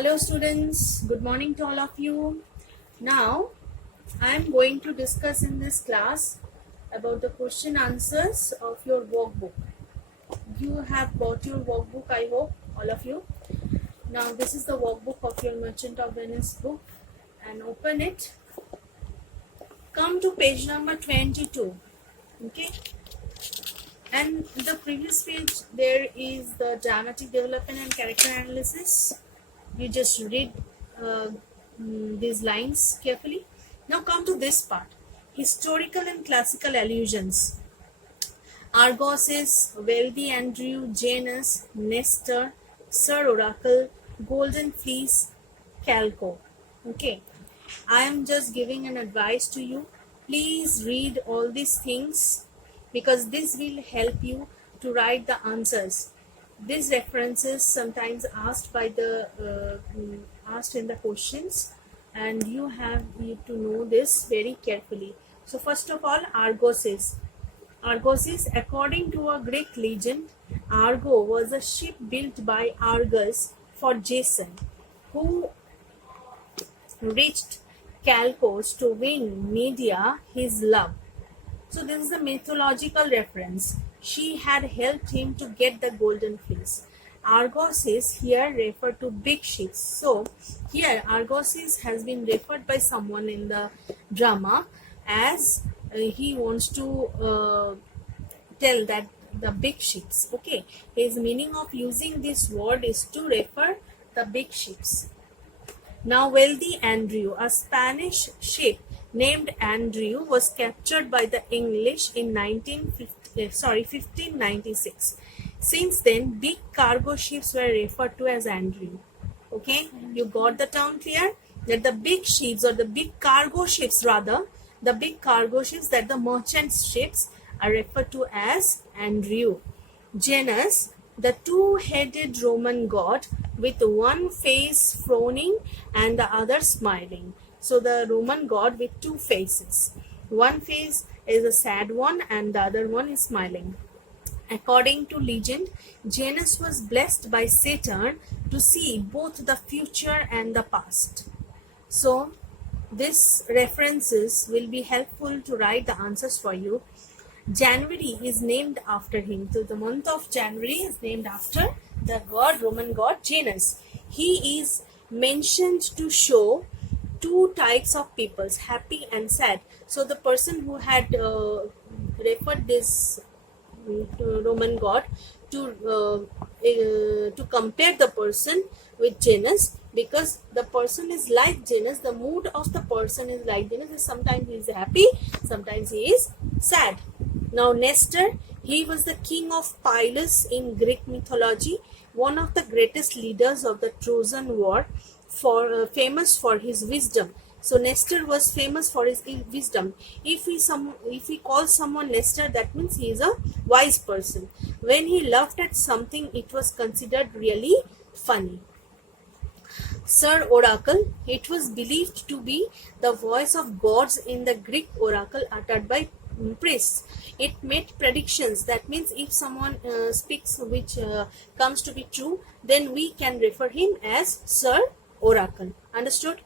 Hello students, good morning to all of you. Now I am going to discuss in this class about the question answers of your workbook. You have bought your workbook, I hope, all of you. Now this is the workbook of your Merchant of Venice book, and open it. Come to page number 22. Okay, and the previous page there is the dramatic development and character analysis. You just read these lines carefully. Now come to this part: historical and classical allusions. Argosius, Wealthy Andrew, Janus, Nestor, Sir Oracle, Golden Fleece, Calco. Okay, I am just giving an advice to you. Please read all these things because this will help you to write the answers. These references sometimes asked by the asked in the questions, and you have to know this very carefully. So first of all, Argosius. Argosius, according to a Greek legend, Argo was a ship built by Argus for Jason, who reached Calcos to win Medea his love. So this is the mythological reference. She had helped him to get the golden fleece. Argosius here referred to big ships. So here Argosius has been referred by someone in the drama as he wants to tell that the big ships. Okay, his meaning of using this word is to refer the big ships. Now Wealthy Andrew, a Spanish ship named Andrew, was captured by the English in 1596. Since then, big cargo ships were referred to as Andrew. Okay, you got the term clear? That the big ships, or the big cargo ships rather, the big cargo ships, that the merchant ships are referred to as Andrew. Janus, the two-headed Roman god with one face frowning and the other smiling. So the Roman god with two faces. One face is a sad one and the other one is smiling. According to legend, Janus was blessed by Saturn to see both the future and the past. So these references will be helpful to write the answers for you. January is named after him. So the month of January is named after the god, Roman god Janus. He is mentioned to show two types of peoples, happy and sad. So the person who had referred this Roman god to compare the person with Janus, because the person is like Janus, the mood of the person is like Janus. Sometimes he is happy, sometimes he is sad. Now Nestor, he was the king of Pylos in Greek mythology, one of the greatest leaders of the Trojan War, famous for his wisdom. So Nestor was famous for his wisdom. If we call someone Nestor, that means he is a wise person. When he laughed at something, it was considered really funny. Sir Oracle, it was believed to be the voice of gods in the Greek oracle uttered by priests. It made predictions. That means if someone speaks which comes to be true, then we can refer him as Sir Oracle. Understood?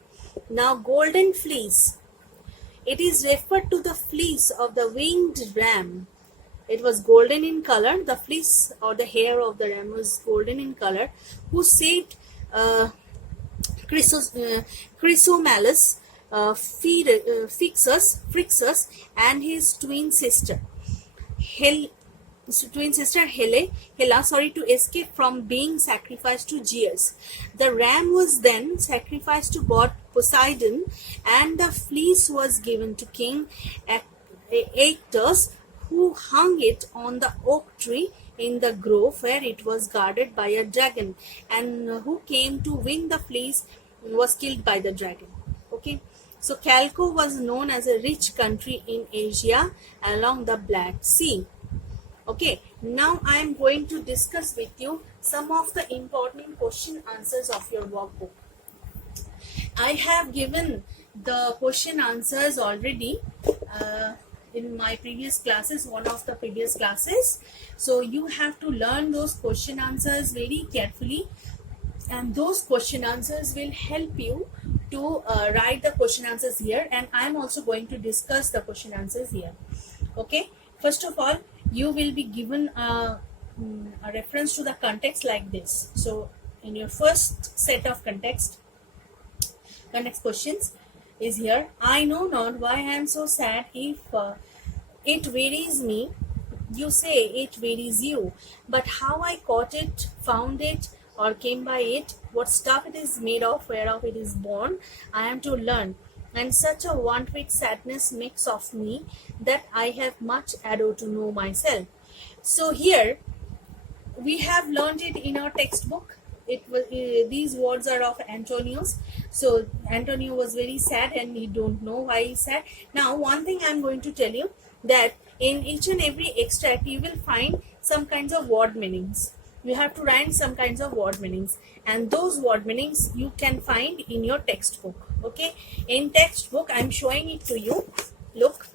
Now Golden Fleece. It is referred to the fleece of the winged ram. It was golden in color. The fleece or the hair of the ram was golden in color, who saved Chrysomalus, Phrixus, and his twin sister Hela, to escape from being sacrificed to Zeus. The ram was then sacrificed to god Poseidon, and the fleece was given to King Aeacus, who hung it on the oak tree in the grove where it was guarded by a dragon, and who came to win the fleece was killed by the dragon. Okay, so Calco was known as a rich country in Asia along the Black Sea. Okay, now I am going to discuss with you some of the important question answers of your workbook. I have given the question answers already in my previous classes, one of the previous classes. So you have to learn those question answers very carefully and those question answers will help you to write the question answers here, and I'm also going to discuss the question answers here. Okay, first of all, you will be given a reference to the context like this. So in your first set of context questions is here. I know not why I am so sad if it wearies me. You say it wearies you, but how I caught it, found it, or came by it, what stuff it is made of, whereof it is born, I am to learn. And such a want with sadness makes of me that I have much ado to know myself. So here we have learned it in our textbook. It was these words are of Antonio's. So Antonio was very sad and he don't know why he's sad. Now one thing I'm going to tell you, that in each and every extract you will find some kinds of word meanings. You have to write some kinds of word meanings, and those word meanings you can find in your textbook. Okay, in textbook I'm showing it to you. Look,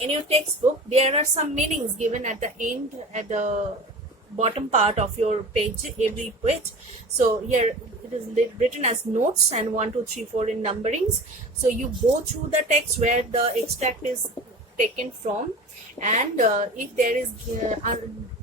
in your textbook there are some meanings given at the end, at the bottom part of your page, every page. So here it is written as notes and 1 2 3 4 in numberings. So you go through the text where the extract is taken from, and if there is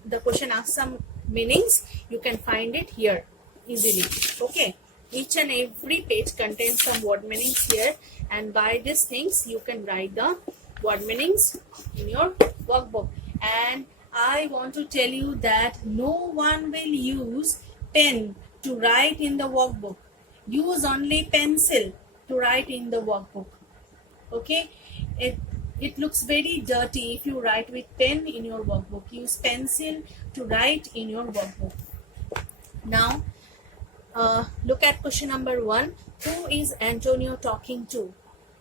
the question asks some meanings, you can find it here easily. Okay, each and every page contains some word meanings here, and by these things you can write the word meanings in your workbook. And I want to tell you that no one will use pen to write in the workbook. Use only pencil to write in the workbook. Okay, it looks very dirty if you write with pen in your workbook. Use pencil to write in your workbook. Now look at question number 1. Who is Antonio talking to?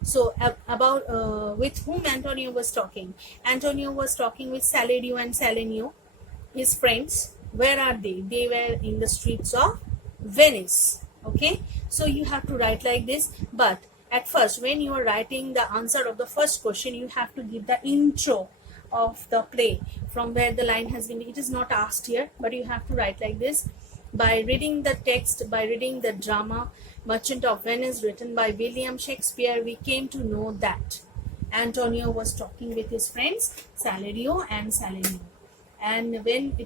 So about with whom Antonio was talking? Antonio was talking with Salario and Salenio, his friends. Where are they? They were in the streets of Venice. Okay, so you have to write like this. But at first, when you are writing the answer of the first question, you have to give the intro of the play, from where the line has been. It is not asked here, but you have to write like this. By reading the text, by reading the drama Merchant of Venice, written by William Shakespeare, we came to know that Antonio was talking with his friends Salario and Salenio. And when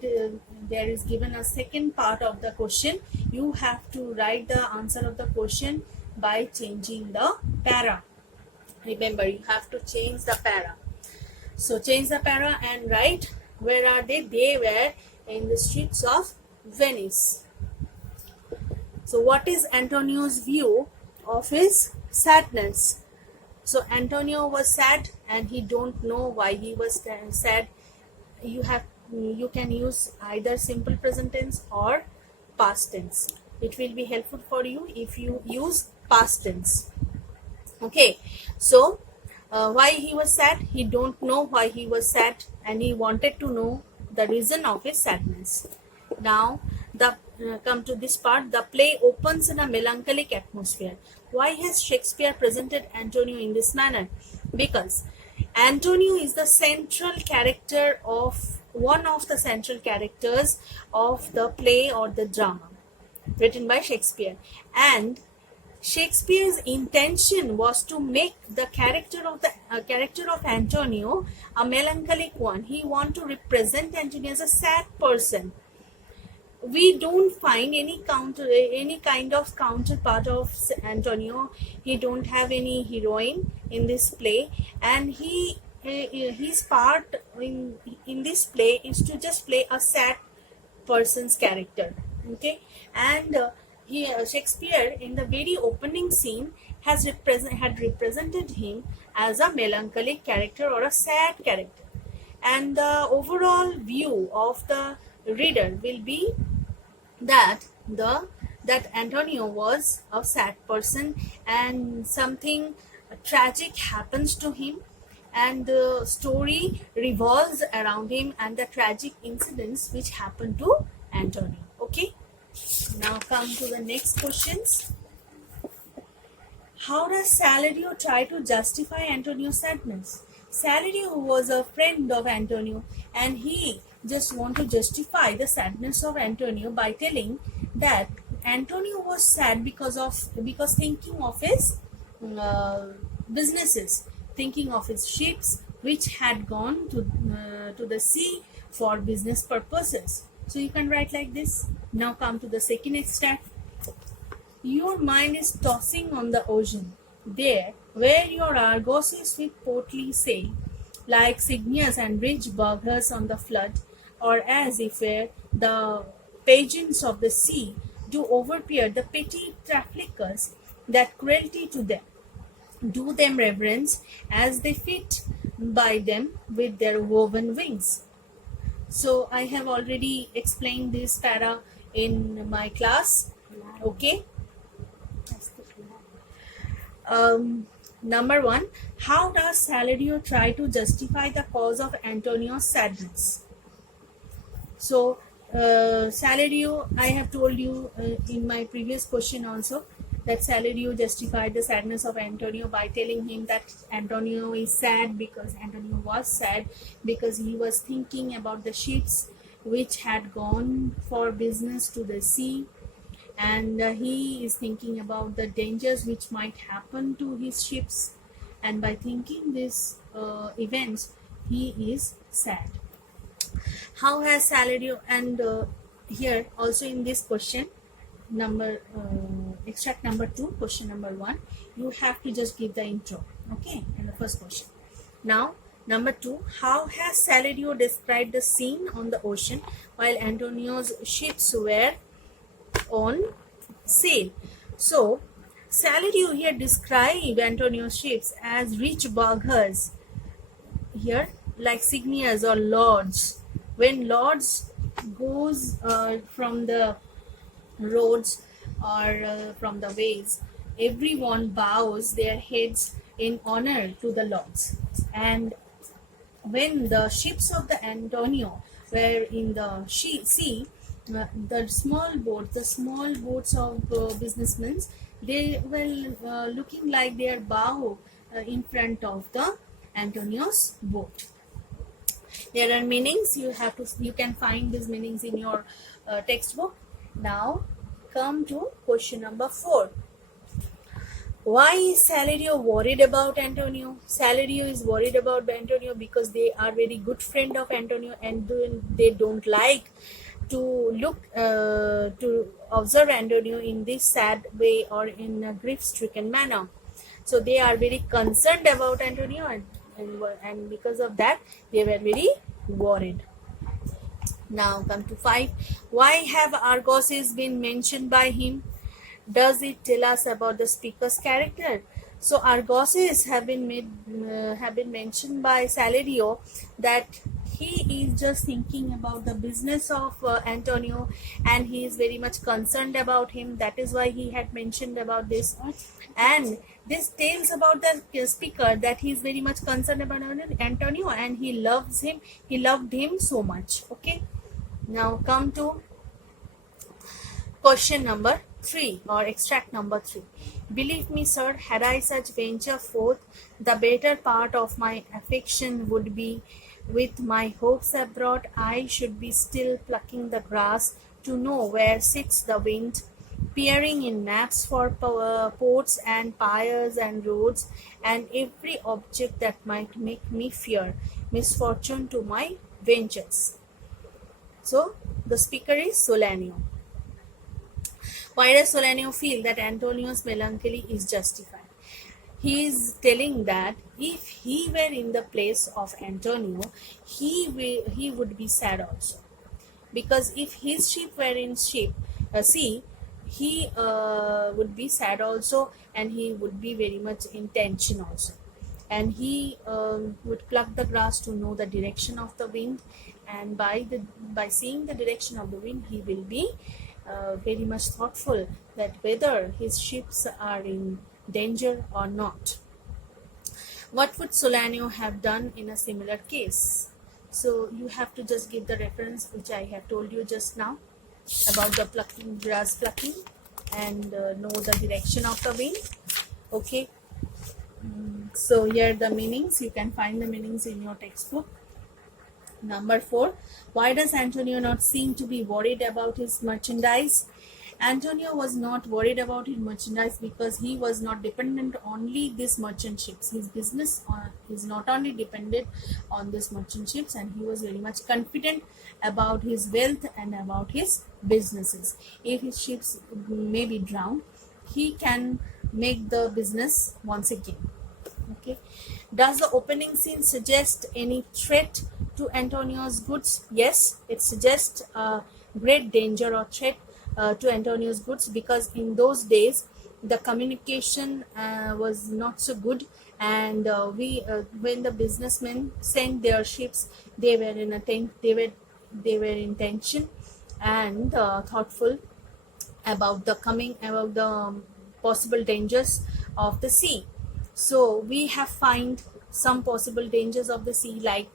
there is given a second part of the question, you have to write the answer of the question by changing the para. Remember, you have to change the para. So change the para and write, where are they? They were in the streets of Venice. So what is Antonio's view of his sadness? So Antonio was sad and he don't know why he was sad. You can use either simple present tense or past tense. It will be helpful for you if you use past tense. Okay, so why he was sad? He don't know why he was sad, and he wanted to know the reason of his sadness. Now come to this part. The play opens in a melancholic atmosphere. Why has Shakespeare presented Antonio in this manner? Because Antonio is the central character of one of the central characters of the play or the drama written by Shakespeare, and Shakespeare's intention was to make the character of Antonio a melancholic one. He wanted to represent Antonio as a sad person. We don't find any kind of counterpart of Antonio. He don't have any heroine in this play, and his part in this play is to just play a sad person's character. Okay, and Shakespeare in the very opening scene had represented him as a melancholic character or a sad character, and the overall view of the reader will be that Antonio was a sad person and something tragic happens to him, and the story revolves around him and the tragic incidents which happened to Antonio. Okay, now come to the next questions. How does Salario try to justify Antonio's sadness? Salario was a friend of Antonio, and he just want to justify the sadness of Antonio by telling that Antonio was sad because thinking of his businesses, thinking of his ships which had gone to the sea for business purposes. So you can write like this. Now come to the second extract. Your mind is tossing on the ocean, there where your argosies with portly sail, like Cygnus and rich burghers on the flood, or as if were the pageants of the sea do overpeer the petty traffickers that cruelty to them, do them reverence as they fit by them with their woven wings. So I have already explained this para in my class. Okay. Number 1, how does Salario try to justify the cause of Antonio's sadness? So, Salario, I have told you in my previous question also that Salario justified the sadness of Antonio by telling him that Antonio is sad because Antonio was sad because he was thinking about the ships which had gone for business to the sea, and he is thinking about the dangers which might happen to his ships, and by thinking these events he is sad. How has Salario, and here also in this question number extract number 2, question number 1, you have to just give the intro, okay, in the first question. Now number 2, how has Salario described the scene on the ocean while Antonio's ships were on sale? So Salario here describe Antonio's ships as rich burghers, here like Cygnus or lords. When lords goes from the roads or from the ways, everyone bows their heads in honor to the lords. And when the ships of the Antonio were in the sea, the small boats of businessmen, they were looking like their bow in front of the Antonio's boat. There are meanings, you can find these meanings in your textbook. Now come to question number 4. Why is Salario worried about Antonio? Salario is worried about Antonio because they are very good friend of Antonio, and they don't like to observe Antonio in this sad way or in a grief-stricken manner. So they are very concerned about Antonio, and because of that they were very worried. Now come to 5. Why have Argoses been mentioned by him? Does it tell us about the speaker's character? So Argoses have been mentioned by Salario that he is just thinking about the business of Antonio, and he is very much concerned about him. That is why he had mentioned about this. And this tells about the speaker that he is very much concerned about Antonio, and he loves him. He loved him so much. Okay. Now come to question number 3 or extract number 3. Believe me, sir, had I such venture forth, the better part of my affection would be with my hopes abroad. I should be still plucking the grass to know where sits the wind, peering in maps for ports and piers and roads, and every object that might make me fear misfortune to my ventures. So the speaker is Solanio. Why does Solanio feel that Antonio's melancholy is justified? He is telling that if he were in the place of Antonio, he would be sad also. Because if his ship were in sea, he would be sad also, and he would be very much in tension also. And he would pluck the grass to know the direction of the wind, and by seeing the direction of the wind, he will be very much thoughtful that whether his ships are in danger or not. What would Solanio have done in a similar case? So you have to just give the reference which I have told you just now about the grass plucking, and know the direction of the wind. Okay. So here the meanings, you can find the meanings in your textbook. Number 4, why does Antonio not seem to be worried about his merchandise? Antonio was not worried about his merchandise because he was not dependent only these merchant ships. His business is not only dependent on these merchant ships, and he was very much confident about his wealth and about his businesses. If his ships may be drowned, he can make the business once again. Okay. Does the opening scene suggest any threat to Antonio's goods? Yes, it suggests a great danger or threat to Antonio's goods, because in those days the communication was not so good, and when the businessmen sent their ships, they were in tension and thoughtful about the possible dangers of the sea. So we have find some possible dangers of the sea, like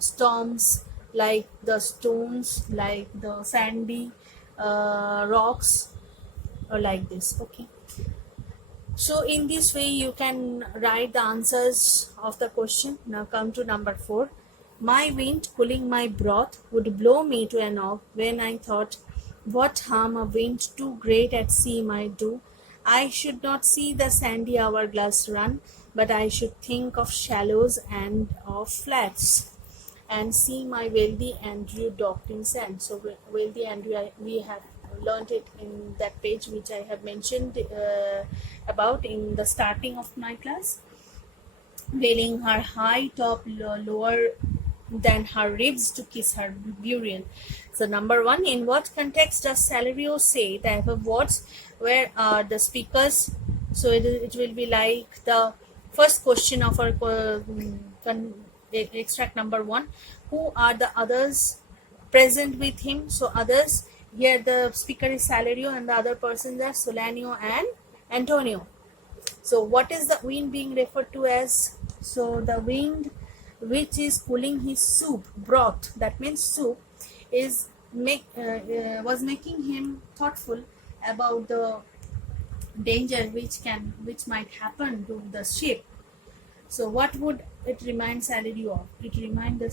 storms, like the stones, like the sandy rocks, or like this. Okay, so in this way you can write the answers of the question. Now come to number 4. My wind cooling my broth would blow me to an off when I thought, what harm a wind too great at sea might do. I should not see the sandy hourglass run, but I should think of shallows and of flats, and see my wealthy Andrew docked in sand. So wealthy Andrew, we have learned it in that page which I have mentioned about in the starting of my class. Veiling her high top lower than her ribs to kiss her burial. So number 1, in what context does Salario say the above words? Where are the speakers? So it will be like the first question of our extract number 1. Who are the others present with him? So others, here the speaker is Salario and the other persons are Solanio and Antonio. So what is the wind being referred to as? So the wind which is cooling his soup, broth, that means soup, is was making him thoughtful about the danger which might happen to the ship. So what would it remind Salario of? It remind the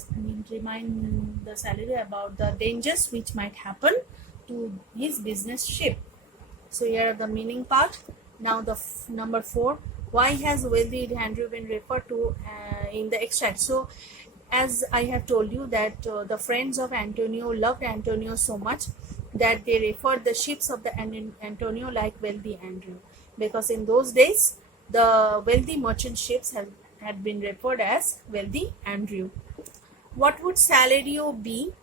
Salario about the dangers which might happen to his business ship. So here are the meaning part. Now the number 4, why has wealthy Andrew been referred to in the extract? So as I have told you that the friends of Antonio loved Antonio so much that they referred the ships of the Antonio like wealthy Andrew, because in those days the wealthy merchant ships had been referred as wealthy Andrew. What would Salario be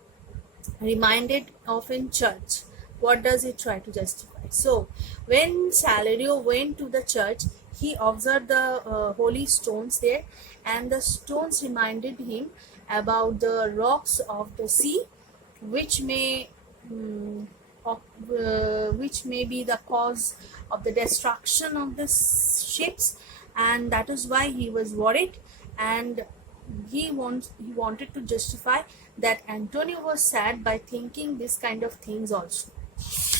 reminded of in church? What does it try to justify? So when Salario went to the church, he observed the holy stones there, and the stones reminded him about the rocks of the sea, which may be the cause of the destruction of the ships, and that is why he was worried, and he wanted to justify that Antonio was sad by thinking this kind of things also.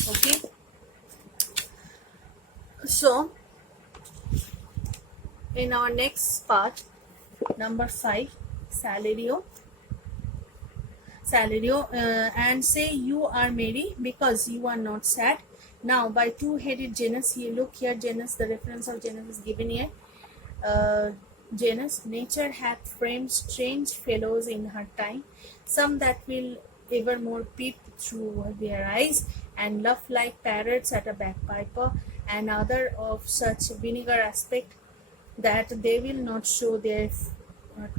Okay, so in our next part, number 5, Salario, and say you are merry because you are not sad. Now by two-headed genus, here look here, genus, the reference of genus is given here. Genus, nature hath framed strange fellows in her time, some that will evermore peep through their eyes and laugh like parrots at a bagpiper, and other of such vinegar aspect that they will not show their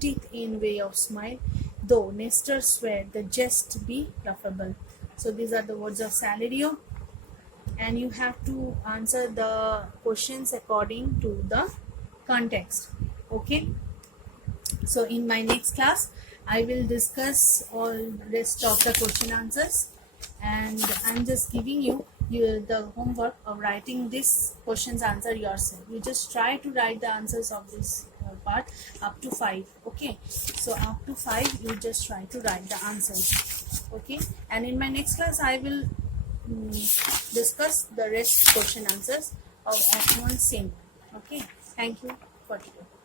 teeth in way of smile, though Nestor swear the jest be laughable. So these are the words of Salario, and you have to answer the questions according to the context. Okay, so in my next class I will discuss all rest of the question answers, and I'm just giving you the homework of writing this questions answer yourself. You just try to write the answers of this part up to 5. Okay, so up to 5 you just try to write the answers. Okay, and in my next class I will discuss the rest question answers of Act 1 Sing. Okay, thank you. 42.